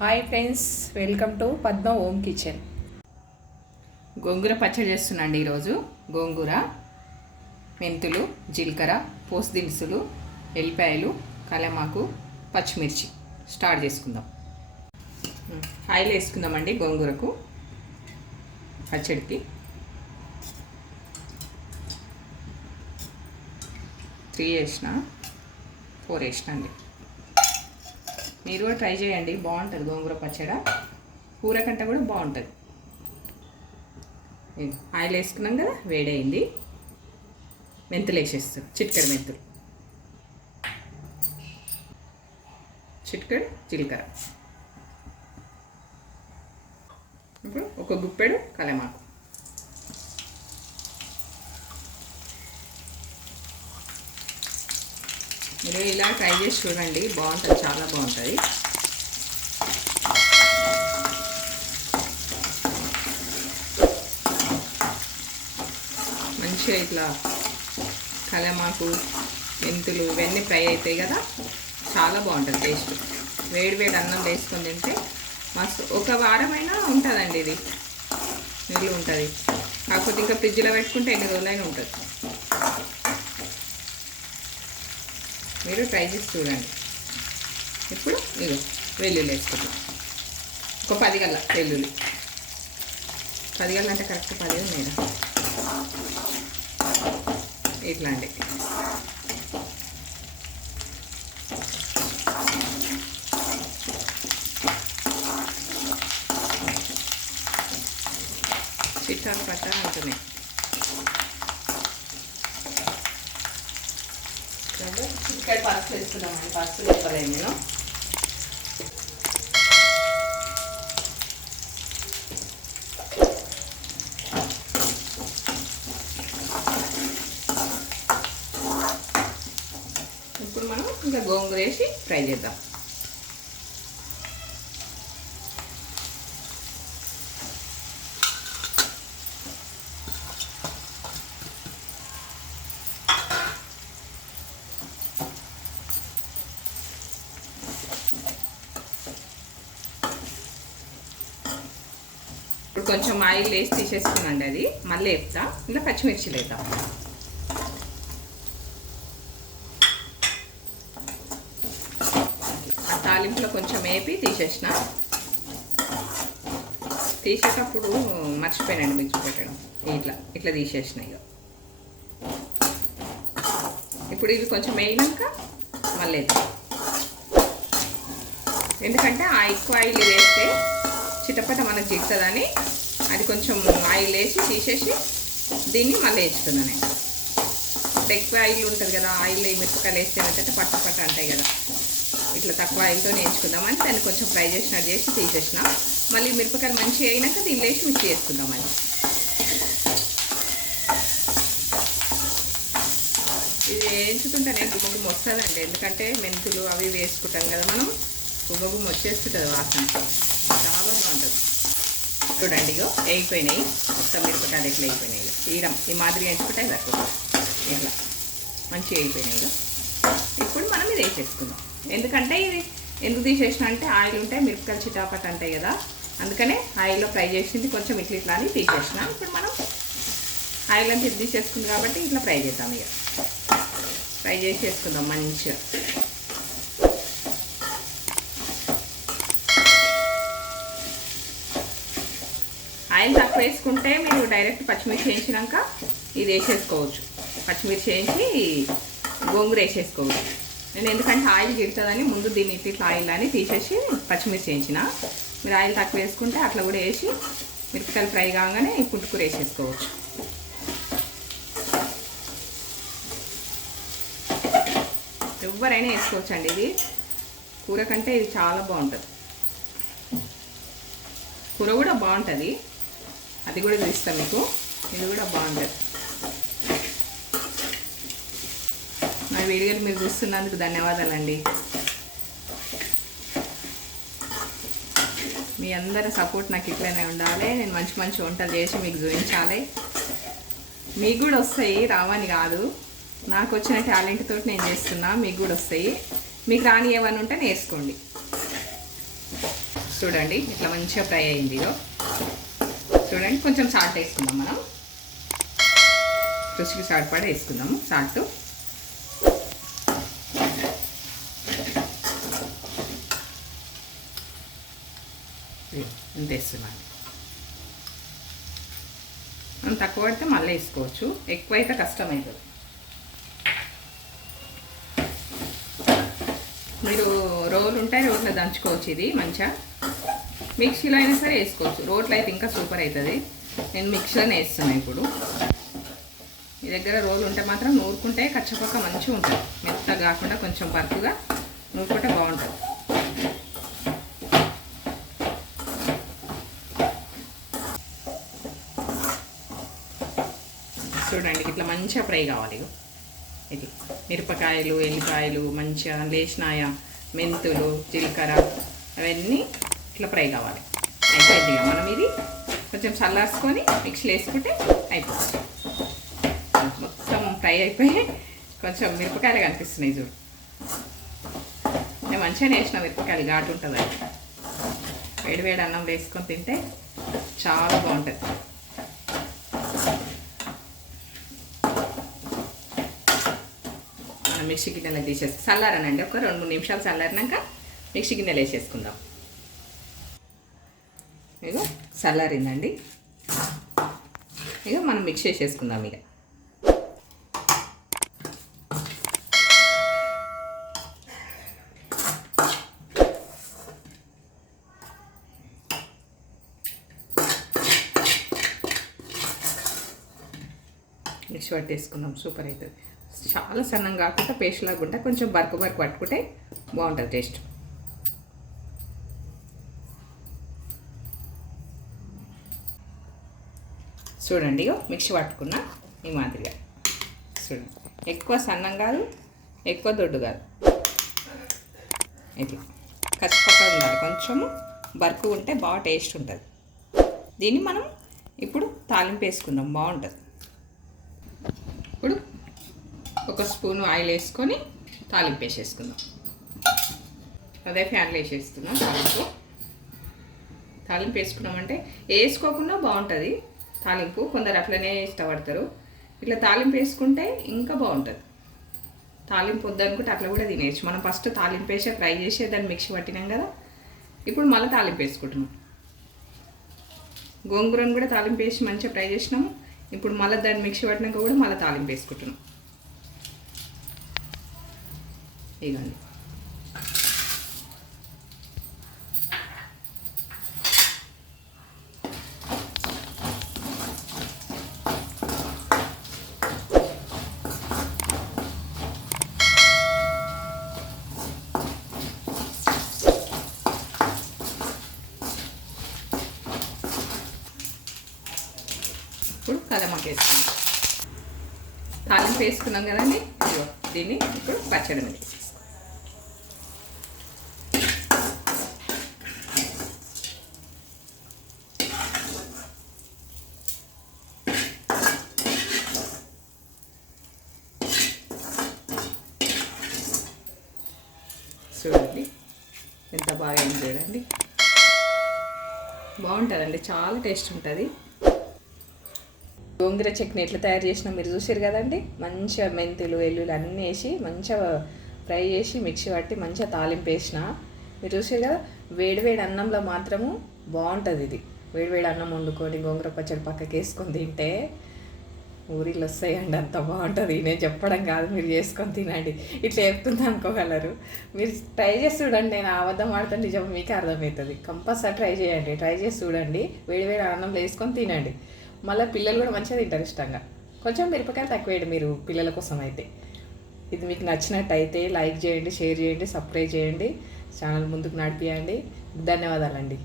Hi friends welcome to Padma home kitchen. గోంగూర పచ్చడి చేస్తున్నాండి ఈరోజు. గోంగూర మెంతులు జీలకర్ర పోసు దినుసులు ఎల్లిపాయలు కలమాకు పచ్చిమిర్చి. స్టార్ట్ చేసుకుందాం. ఆయిల్ వేసుకుందామండి గోంగూరకు పచ్చడికి. త్రీ వేసిన ఫోర్ వేసిన అండి. మీరు కూడా ట్రై చేయండి. బాగుంటుంది గోంగూర పచ్చడి. కూర కంటే కూడా బాగుంటుంది. ఆయిల్ వేసుకున్నాం కదా వేడైంది. మెంతులు వేసేస్తాం చిట్కడ మెంతులు. చిటికెడు జీలకర్ర. ఇప్పుడు ఒక గుప్పెడు కలమాకు. మీరు ఇలా ట్రై చేసి చూడండి. బాగుంటుంది చాలా బాగుంటుంది. మంచిగా ఇట్లా కలమాకు మెంతులు ఇవన్నీ ఫ్రై అవుతాయి కదా. చాలా బాగుంటుంది టేస్ట్. వేడి వేడి అన్నం వేసుకొని తింటే మస్తు ఒక వారమైనా ఉంటుందండి ఇది. నిల్లు ఉంటుంది. కాకపోతే ఇంకా ఫ్రిడ్జ్లో పెట్టుకుంటే ఎన్ని రోజులైనా ఉంటుంది. మీరు ట్రై చేసి చూడండి. ఇప్పుడు ఇగో వెల్లుల్లి వేసుకుంటాం ఒక పది గల్ల వెల్లుల్లి. పది గల్ల అంటే కరెక్ట్ పది మీద ఇట్లాంటి. చిట్టాలు పట్ట అంటున్నాయి పసుపు వేసుకున్నామండి పసుపు చెప్పలేదు నేను ఇప్పుడు మనం ఇంకా గోంగూర వేసి ఫ్రై చేద్దాం. ఇప్పుడు కొంచెం ఆయిల్ వేసి తీసేసుకున్నాండి అది. మళ్ళీ వేపుతా. ఇలా పచ్చిమిర్చి వేద్దాం. ఆ తాలింపులో కొంచెం వేపి తీసేసిన. తీసేటప్పుడు మర్చిపోయానండి మిర్చి పెట్టడం. ఇట్లా ఇట్లా తీసేసిన ఇక ఇప్పుడు ఇది కొంచెం వేయినాక మళ్ళీ వేద్దాం. ఎందుకంటే ఆ ఎక్కువ ఆయిల్ వేస్తే చిటపట మనకు జిగుతుందని అది కొంచెం ఆయిల్ వేసి తీసేసి దీన్ని మళ్ళీ వేసుకున్నాను నేను. ఎక్కువ ఆయిల్ ఉంటుంది కదా ఆయిల్ మిరపకాయలు వేస్తే ఏంటంటే పట్ట పట్ట అంటాయి కదా. ఇట్లా తక్కువ ఆయిల్తో నేర్చుకుందామని దాన్ని కొంచెం ఫ్రై చేసినట్టు చేసి తీసేసిన. మళ్ళీ మిరపకాయలు మంచిగా అయినాక దీనిలో వేసి మిక్స్ చేసుకుందామని ఇది వేయించుకుంటేనే గుమ్మగుమ్మ వస్తుందండి. ఎందుకంటే మెంతులు అవి వేసుకుంటాం కదా మనం. గుమ్మగుమ్మ వచ్చేస్తుంటుంది వాసన. చాలా బాగుంటుంది. చూడండి ఇగో వేగిపోయినాయి మొత్తం మిరపకాయలు ఎట్లా అయిపోయినాయి. ఇగో. ఈ మాదిరి వేసుకుంటే సరిపోతుంది ఇట్లా మంచిగా అయిపోయినాయి ఇప్పుడు మనం ఇది వేసేసుకుందాం. ఎందుకంటే ఇది ఎందుకు తీసేసిన అంటే ఆయిల్ ఉంటే మిరపకాయలు చిటాపట్ అంటాయి కదా. అందుకనే ఆయిల్లో ఫ్రై చేసింది కొంచెం ఇట్లా ఇట్లా అని తీసేసిన. ఇప్పుడు మనం ఆయిల్ అంతా ఇది తీసేసుకుంది కాబట్టి ఇట్లా ఫ్రై చేద్దాం ఇక ఫ్రై చేసి వేసుకుందాం మంచిగా. వేసుకుంటే మీరు డైరెక్ట్ పచ్చిమిర్చి వేయించినాక ఇది వేసేసుకోవచ్చు. పచ్చిమిర్చి వేసి గోంగూర వేసేసుకోవచ్చు. నేను ఎందుకంటే ఆయిల్ గిడుతుందని ముందు దీన్ని ఇట్లా ఇట్లా ఆయిల్ అని తీసేసి పచ్చిమిర్చి వేయించిన. మీరు ఆయిల్ తక్కువ వేసుకుంటే అట్లా కూడా వేసి మిరపకాయలు ఫ్రై కాగానే ఈ పుట్టుకూర వేసేసుకోవచ్చు. ఎవరైనా వేసుకోవచ్చు అండి ఇది. కూర కంటే ఇది చాలా బాగుంటుంది. కూర కూడా బాగుంటుంది. అది కూడా చూస్తాను మీకు. ఇది కూడా బాగుంటుంది మా వీడియోలు మీరు చూస్తున్నందుకు ధన్యవాదాలండి. మీ అందరి సపోర్ట్ నాకు ఇట్లనే ఉండాలి. నేను మంచి మంచి వంటలు చేసి మీకు చూపించాలి. మీకు కూడా వస్తాయి రావని కాదు. నాకు వచ్చిన టాలెంట్ తోటి నేను చేస్తున్నా మీకు కూడా వస్తాయి. మీకు రాని ఏమైనా ఉంటే నేర్చుకోండి. చూడండి ఇట్లా మంచిగా ఫ్రై అయింది ఇదో. చూడండి. కొంచెం సాల్ట్ వేసుకుందాం మనం. రుచికి సాల్ట్ పడి వేసుకుందాము సాల్ట్. ఇంత వేస్తున్నాను. మనం తక్కువ పడితే మళ్ళీ వేసుకోవచ్చు. ఎక్కువ అయితే కష్టమవుతుంది మీరు రోలు ఉంటే రోట్లో దంచుకోవచ్చు ఇది మంచిగా. మిక్సీలో అయినా సరే వేసుకోవచ్చు. రోట్లో అయితే ఇంకా సూపర్ అవుతుంది. నేను మిక్సీలోనే వేస్తున్నాను ఇప్పుడు. మీ దగ్గర రోలు ఉంటే మాత్రం నూరుకుంటే కచ్చపక్క మంచిగా ఉంటుంది. మెత్తగా కాకుండా కొంచెం పరుపుగా నూరుకుంటే బాగుంటుంది. చూడండి ఇట్లా మంచిగా ఫ్రై కావాలి. ఇది మిరపకాయలు ఎల్లిపాయలు మంచిగా లేచినాయ మెంతులు జీలకర్ర అవన్నీ ఇట్లా ఫ్రై కావాలి. అయిపోయింది ఇక మనం ఇది కొంచెం చల్లార్చుకొని మిక్సీలో వేసుకుంటే అయిపోతుంది. మొత్తం ఫ్రై అయిపోయి కొంచెం మిరపకాయలు కనిపిస్తున్నాయి చూడు. నేను మంచిగా వేసిన మిరపకాయలు ఘాటు ఉంటుంది అది. వేడి వేడి అన్నం వేసుకొని తింటే చాలా బాగుంటుంది. మిక్సీ గిన్నెలో తీసేసి చల్లారనండి. ఒక రెండు మూడు నిమిషాలు చల్లారినాక మిక్సీ గిన్నెలు వేసేసుకుందాం. చల్లారిందండి. ఇక మనం మిక్స్ చేసేసుకుందాం ఇక. మిక్స్ పట్టేసుకుందాం సూపర్ అవుతుంది. చాలా సన్నం కాకుండా పేస్ట్ లాగా కొంచెం బరకు బరకు పట్టుకుంటే బాగుంటుంది టేస్ట్. చూడండి ఇగో మిక్సీ పట్టుకున్న ఈ మాదిరిగా. చూడండి ఎక్కువ సన్నం కాదు ఎక్కువ దొడ్డు కాదు. ఇట్లా ఖచ్చితంగా ఉండాలి. కొంచెము బరుకు ఉంటే బాగా టేస్ట్ ఉంటుంది. దీన్ని మనం ఇప్పుడు తాలింపు వేసుకుందాం బాగుంటుంది. ఇప్పుడు ఒక స్పూన్ ఆయిల్ వేసుకొని తాలింపు వేసేసుకుందాం. అదే ఫ్యాన్లో వేసేస్తున్నాం తాలింపు. తాలింపు వేసుకున్నామంటే వేసుకోకుండా బాగుంటుంది. తాలింపు కొందరు అట్లనే ఇష్టపడతారు. ఇట్లా తాలింపు వేసుకుంటే ఇంకా బాగుంటుంది. తాలింపు వద్దనుకుంటే అట్లా కూడా తినేయచ్చు. మనం ఫస్ట్ తాలింపు వేసే ఫ్రై చేసి దాన్ని మిక్సీ పట్టినాం కదా ఇప్పుడు మళ్ళీ తాలింపు వేసుకుంటున్నాం. గోంగూరను కూడా తాలింపు వేసి మంచిగా ఫ్రై చేసినాము. ఇప్పుడు మళ్ళీ దాన్ని మిక్సీ పట్టినాక కూడా మళ్ళీ తాలింపు వేసుకుంటున్నాం. ఇదండి ఇప్పుడు వేసుకున్నాం తాలింపు వేసుకున్నాం కదండి. ఇదిగో దీన్ని ఇప్పుడు పచ్చడి మీద. చూడండి ఎంత బాగా ఏం చూడండి బాగుంటుందండి చాలా టేస్ట్ ఉంటుంది. గోంగూర చట్నీ ఎట్లా తయారు చేసినా మీరు చూసారు కదండి? మంచిగా మెంతులు ఎల్లులు అన్నీ వేసి మంచిగా ఫ్రై చేసి మిక్సీ పట్టి మంచిగా తాలింపు వేసిన. మీరు చూసారు కదా? వేడివేడి అన్నంలో మాత్రము బాగుంటుంది ఇది. వేడివేడి అన్నం వండుకొని గోంగూర పచ్చడి పక్కకి వేసుకొని తింటే ఊరిలో వస్తాయండి అంత బాగుంటుంది. నేను చెప్పడం కాదు మీరు చేసుకొని తినండి. ఇట్లా చెప్తుంది అనుకోగలరు. మీరు ట్రై చేసి చూడండి నేను అబద్ధం ఆడుతుంటే నిజం మీకు అర్థమవుతుంది. కంపల్సరీ ట్రై చేయండి ట్రై చేసి చూడండి. వేడివేడి అన్నంలో వేసుకొని తినండి. మళ్ళీ పిల్లలు కూడా మంచిగా తింటారు ఇష్టంగా. కొంచెం మిరపకాయలు తక్కువ వేయండి మీరు పిల్లల కోసం అయితే. ఇది మీకు నచ్చినట్టయితే లైక్ చేయండి షేర్ చేయండి సబ్స్క్రైబ్ చేయండి. ఛానల్ ముందుకు నడిపియండి. ధన్యవాదాలండి.